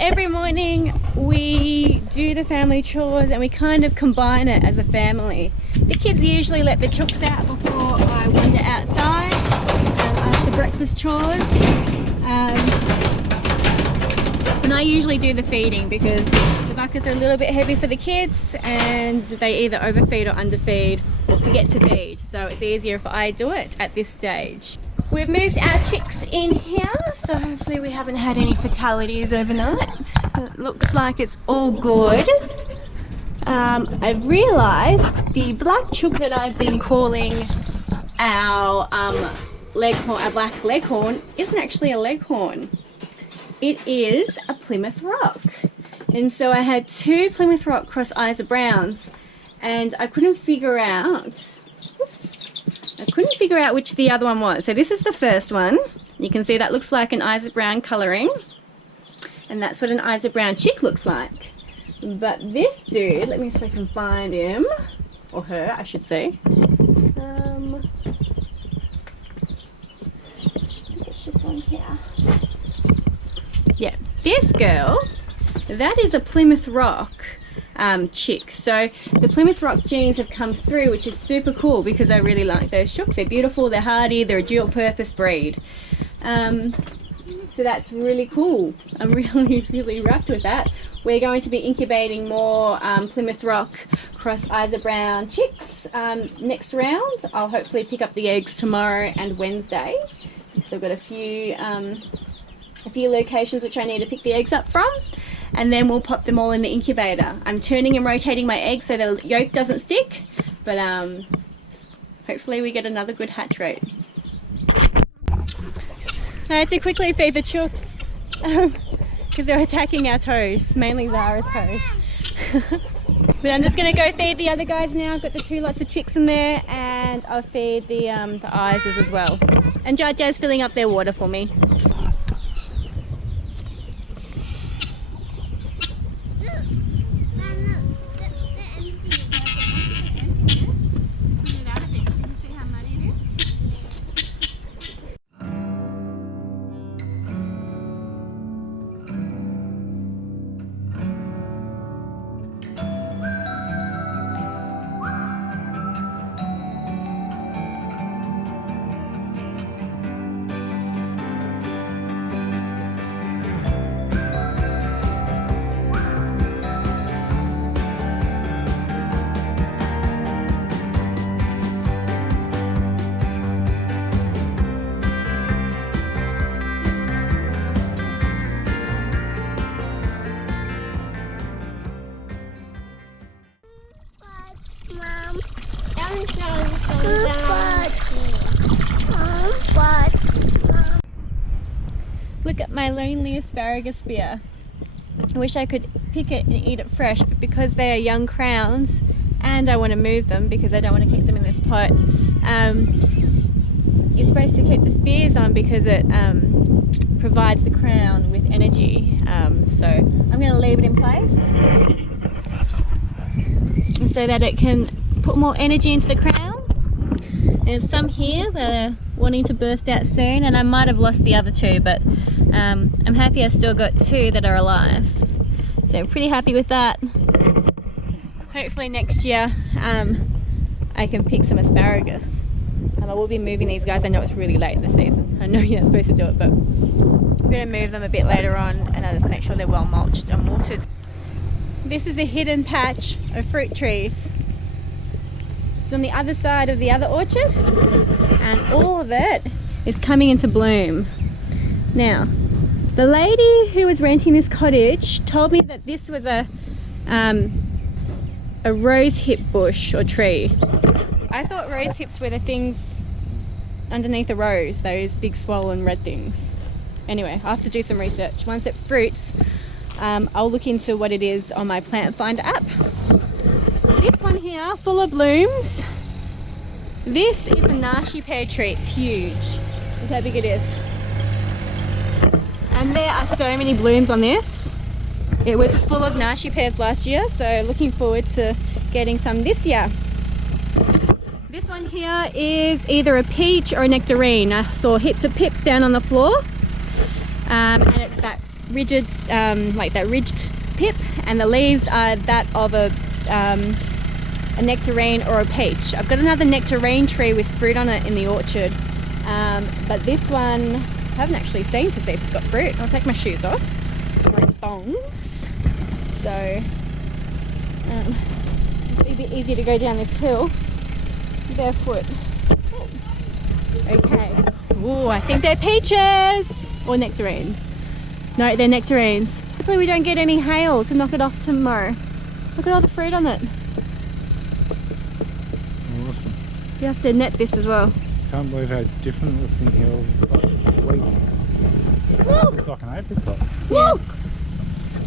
every morning we do the family chores and we kind of combine it as a family. The kids usually let the chooks out before I wander outside after breakfast chores. And I usually do the feeding because the buckets are a little bit heavy for the kids and they either overfeed or underfeed or forget to feed. So it's easier if I do it at this stage. We've moved our chicks in here, so hopefully we haven't had any fatalities overnight. It looks like it's all good. I've realised the black chook that I've been calling our leghorn, our black leghorn, isn't actually a leghorn. It is a Plymouth Rock. And so I had two Plymouth Rock cross Isa Browns and I couldn't figure out which the other one was. So this is the first one. You can see that looks like an Isa Brown colouring. And that's what an Isa Brown chick looks like. But this dude, let me see if I can find him. Or her, I should say. Get this on here. Yeah, this girl, that is a Plymouth Rock chick. So the Plymouth Rock genes have come through, which is super cool because I really like those chooks. They're beautiful, they're hardy, they're a dual purpose breed. So that's really cool. I'm really wrapped with that. We're going to be incubating more Plymouth Rock cross Isa Brown chicks next round. I'll hopefully pick up the eggs tomorrow and Wednesday. So I've got a few locations which I need to pick the eggs up from, and then we'll pop them all in the incubator. I'm turning and rotating my eggs so the yolk doesn't stick, but hopefully we get another good hatch rate. I had to quickly feed the chooks because they're attacking our toes, mainly Zara's toes. But I'm just going to go feed the other guys now. I've got the two lots of chicks in there, and I'll feed the Isas as well. And Jaja's filling up their water for me. Look at my lonely asparagus spear. I wish I could pick it and eat it fresh, but because they are young crowns and I want to move them because I don't want to keep them in this pot, you're supposed to keep the spears on because it provides the crown with energy. So I'm going to leave it in place so that it can put more energy into the crown. There's some here that are wanting to burst out soon, and I might have lost the other two, but I'm happy I still got two that are alive. So I'm pretty happy with that. Hopefully next year I can pick some asparagus. I will be moving these guys. I know it's really late in the season. I know you're not supposed to do it, but I'm going to move them a bit later on, and I'll just make sure they're well mulched and watered. This is a hidden patch of fruit trees. It's on the other side of the other orchard, and all of it is coming into bloom. Now, the lady who was renting this cottage told me that this was a rose hip bush or tree. I thought rose hips were the things underneath a rose, those big swollen red things. Anyway, I'll have to do some research. Once it fruits, I'll look into what it is on my Plant Finder app. This one here, full of blooms. This is a nashi pear tree. It's huge. Look how big it is. And there are so many blooms on this. It was full of nashi pears last year, so looking forward to getting some this year. This one here is either a peach or a nectarine. I saw heaps of pips down on the floor. And it's that rigid, like that ridged pip, and the leaves are that of a nectarine or a peach. I've got another nectarine tree with fruit on it in the orchard, but this one I haven't actually seen to see if it's got fruit. I'll take my shoes off, like thongs, so it'll be a bit easier to go down this hill barefoot. Okay. Ooh, I think they're peaches or nectarines. No, they're nectarines. Hopefully we don't get any hail to knock it off tomorrow. Look at all the fruit on it. Awesome. You have to net this as well. Can't believe how different it looks in here. Looks like an apricot. Look!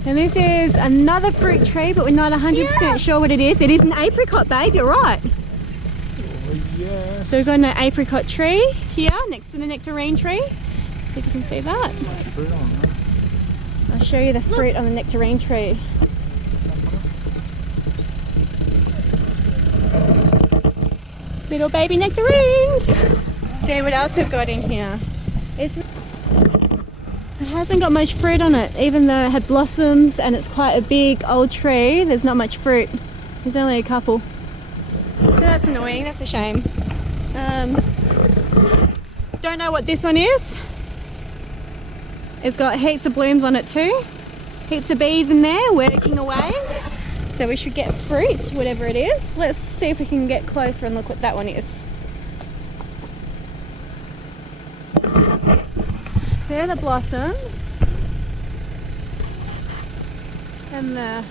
And this is another fruit tree, but we're not 100% sure what it is. It is an apricot, babe, you're right. Oh, yeah. So we've got an apricot tree here next to the nectarine tree. See if you can see that. Fruit on it. I'll show you the fruit on the nectarine tree. Little baby nectarines. See what else we've got in here. It hasn't got much fruit on it, even though it had blossoms and it's quite a big old tree. There's not much fruit. There's only a couple. So that's annoying. That's a shame. Don't know what this one is. It's got heaps of blooms on it too. Heaps of bees in there working away. So we should get fruit, whatever it is. Let's see if we can get closer and look what that one is. There are the blossoms. And the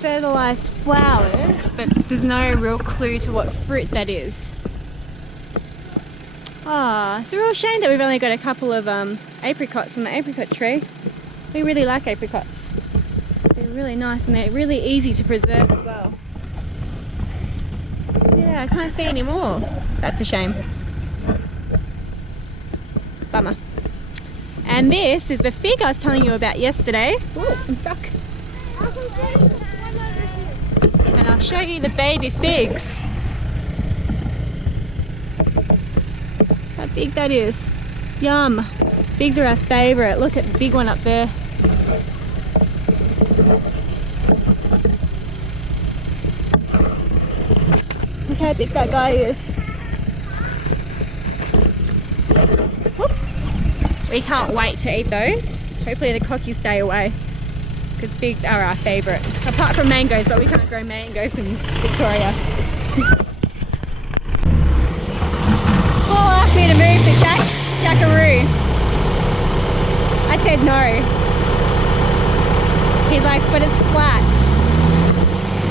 fertilised flowers, but there's no real clue to what fruit that is. Ah, it's a real shame that we've only got a couple of apricots on the apricot tree. We really like apricots. They're really nice and they're really easy to preserve as well. Yeah, I can't see any more. That's a shame. Bummer. And this is the fig I was telling you about yesterday. Ooh, I'm stuck. And I'll show you the baby figs. How big that is. Yum. Figs are our favourite. Look at the big one up there. Look how big that guy is. Whoop. We can't wait to eat those. Hopefully the cockies stay away, because figs are our favourite. Apart from mangoes, but we can't grow mangoes in Victoria. Paul asked me to move the jackaroo. I said no. He's like, but it's flat.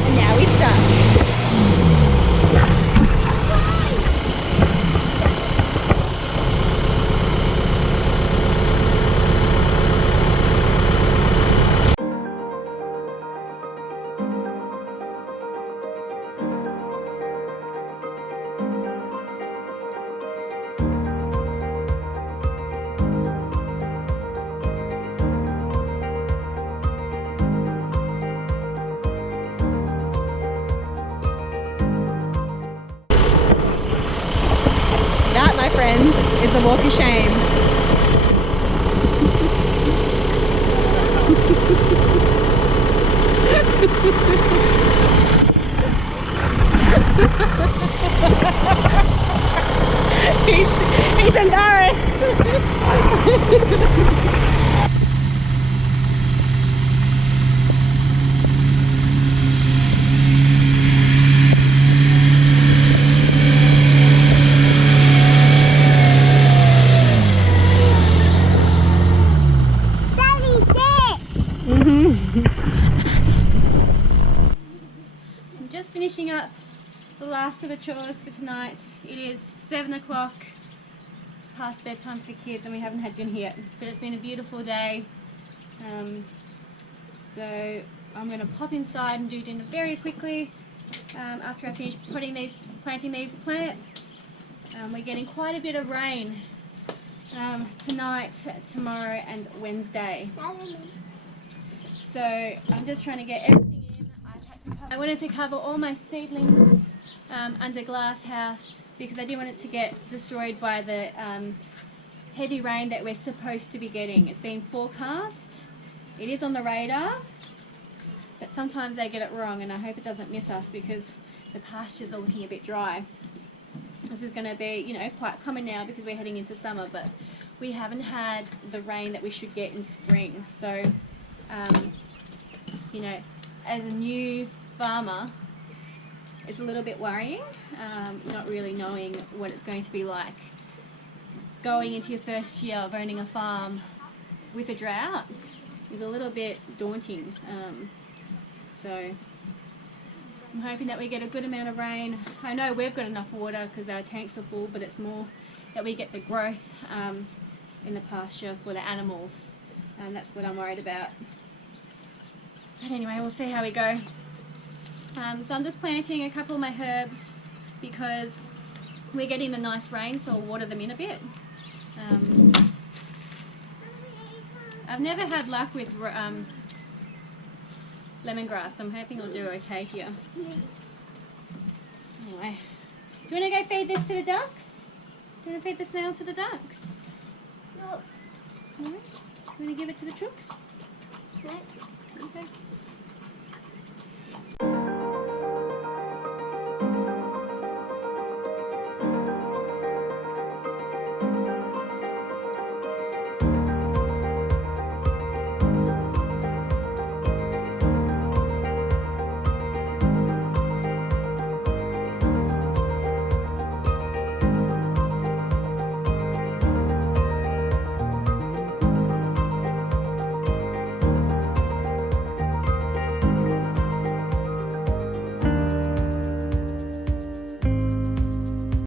And now we're stuck. That, my friends, is the walk of shame. he's embarrassed. I'm just finishing up the last of the chores for tonight. It is 7 o'clock. It's past bedtime for the kids and we haven't had dinner yet. But it's been a beautiful day. So I'm going to pop inside and do dinner very quickly after I finish planting these plants. We're getting quite a bit of rain tonight, tomorrow and Wednesday. So I'm just trying to get everything in. I wanted to cover all my seedlings under glass house because I didn't want it to get destroyed by the heavy rain that we're supposed to be getting. It's been forecast. It is on the radar, but sometimes they get it wrong, and I hope it doesn't miss us because the pastures are looking a bit dry. This is going to be, you know, quite common now because we're heading into summer, but we haven't had the rain that we should get in spring. So, you know, as a new farmer, it's a little bit worrying, not really knowing what it's going to be like. Going into your first year of owning a farm with a drought is a little bit daunting. So I'm hoping that we get a good amount of rain. I know we've got enough water because our tanks are full, but it's more that we get the growth in the pasture for the animals, and that's what I'm worried about. But anyway, we'll see how we go. So I'm just planting a couple of my herbs because we're getting the nice rain, so I'll water them in a bit. I've never had luck with lemongrass, so I'm hoping I'll do okay here. Anyway, do you want to go feed this to the ducks? Do you want to feed the snail to the ducks? No. No? You want to give it to the chooks? No. Okay.